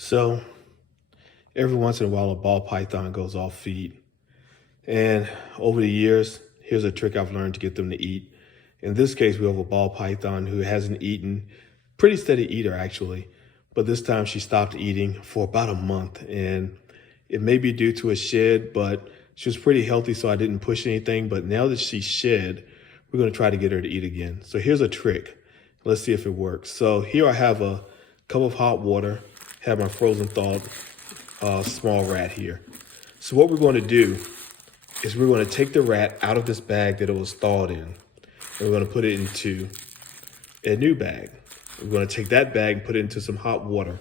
So every once in a while, a ball python goes off feed. And over the years, here's a trick I've learned to get them to eat. In this case, we have a ball python who hasn't eaten, pretty steady eater actually. But this time she stopped eating for about a month. And it may be due to a shed, but she was pretty healthy, so I didn't push anything. But now that she's shed, we're going to try to get her to eat again. So here's a trick. Let's see if it works. So here I have a cup of hot water, have my frozen thawed small rat here. So what we're going to do is we're going to take the rat out of this bag that it was thawed in. And we're going to put it into a new bag. We're going to take that bag and put it into some hot water.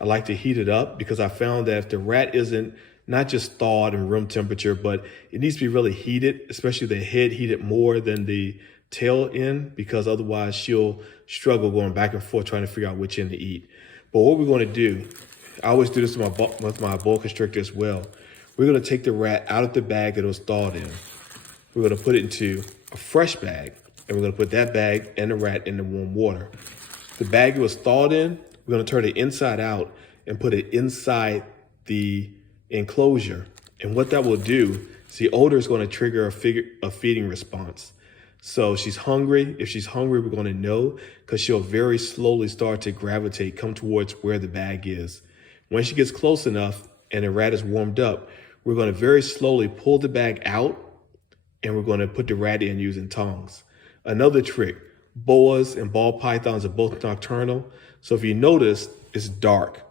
I like to heat it up because I found that if the rat isn't not just thawed and room temperature, but it needs to be really heated, especially the head heated more than the tail end, because otherwise she'll struggle going back and forth trying to figure out which end to eat. But what we're going to do, I always do this with my boa constrictor as well. We're going to take the rat out of the bag that it was thawed in. We're going to put it into a fresh bag, and we're going to put that bag and the rat in the warm water. The bag it was thawed in, we're going to turn it inside out and put it inside the enclosure. And what that will do is the odor is going to trigger a feeding response. So she's hungry. If she's hungry, we're going to know because she'll very slowly start to gravitate, come towards where the bag is. When she gets close enough and the rat is warmed up, we're going to very slowly pull the bag out and we're going to put the rat in using tongs. Another trick, boas and ball pythons are both nocturnal. So if you notice, it's dark.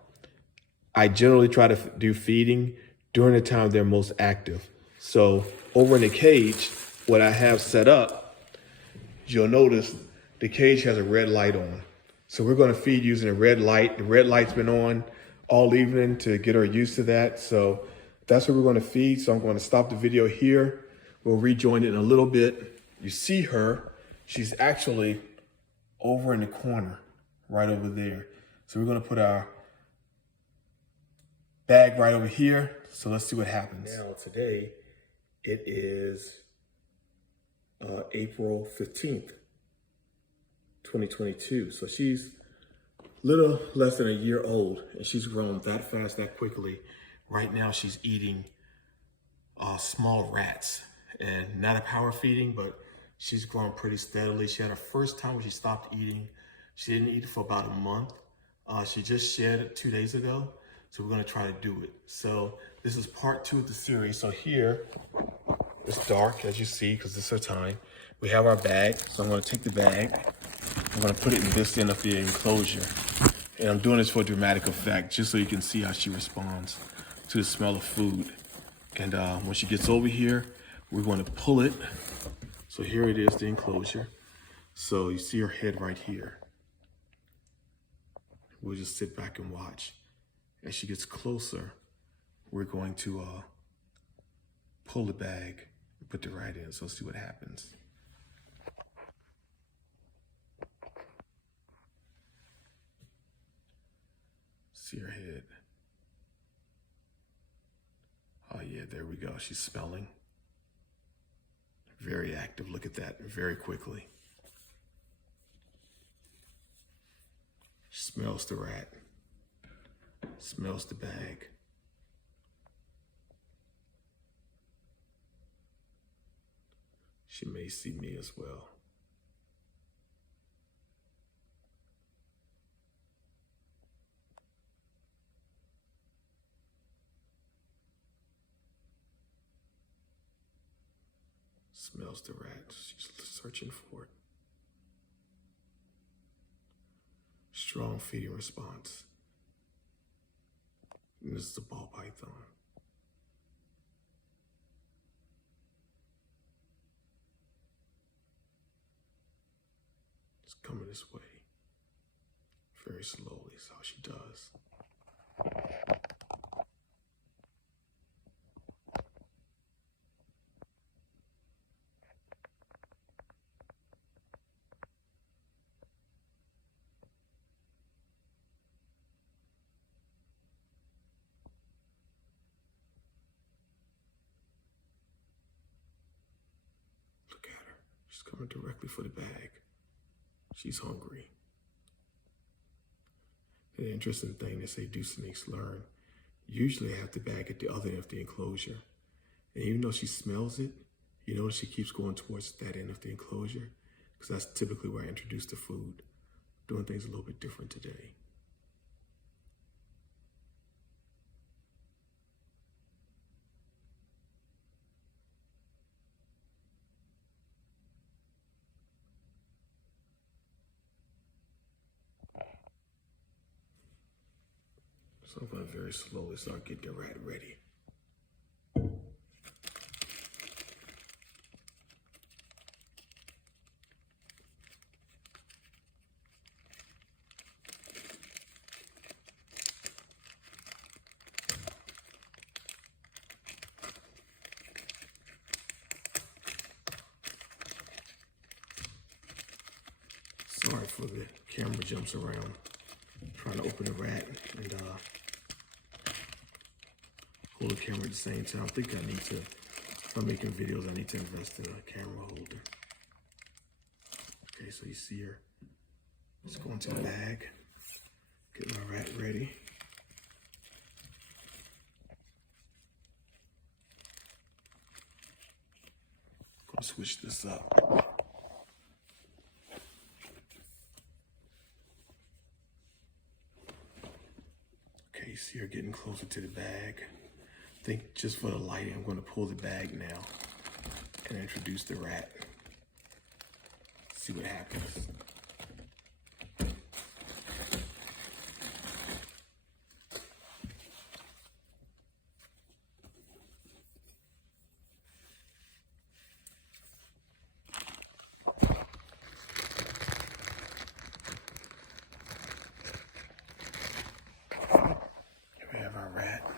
I generally try to do feeding during the time they're most active. So over in the cage, what I have set up, you'll notice the cage has a red light on. So we're going to feed using a red light. The red light's been on all evening to get her used to that. So that's what we're going to feed. So I'm going to stop the video here. We'll rejoin it in a little bit. You see her. She's actually over in the corner, right over there. So we're going to put our bag right over here. So let's see what happens. Now today, it is April 15th, 2022. So she's a little less than a year old and she's grown that fast, that quickly. Right now she's eating small rats and not a power feeding, but she's grown pretty steadily. She had her first time when she stopped eating. She didn't eat for about a month. She just shed it 2 days ago. So we're gonna try to do it. So this is part 2 of the series. So here, it's dark as you see, because it's her time. We have our bag. So I'm gonna take the bag. I'm gonna put it in this end of the enclosure. And I'm doing this for dramatic effect, just so you can see how she responds to the smell of food. And when she gets over here, we're gonna pull it. So here it is, the enclosure. So you see her head right here. We'll just sit back and watch. As she gets closer, we're going to pull the bag and put the rat in. So let's see what happens. See her head. Oh yeah, there we go. She's smelling. Very active. Look at that. Very quickly. She smells the rat. Smells the bag. She may see me as well. Smells the rat. She's searching for it. Strong feeding response. And this is the ball python. It's coming this way. Very slowly is how she does. Look at her. She's coming directly for the bag. She's hungry. An interesting thing they say do snakes learn. Usually I have the bag at the other end of the enclosure. And even though she smells it, you notice she keeps going towards that end of the enclosure because that's typically where I introduce the food. Doing things a little bit different today. So I'm going to very slowly start getting the rat ready. Sorry for the camera jumps around. Trying to open the rat and hold the camera at the same time. I think I need to, if I'm making videos, I need to invest in a camera holder. Okay, so you see her. Let's go into the bag. Get my rat ready. Gonna switch this up. Okay, you see her getting closer to the bag. I think just for the lighting, I'm gonna pull the bag now and introduce the rat. See what happens. Here we have our rat.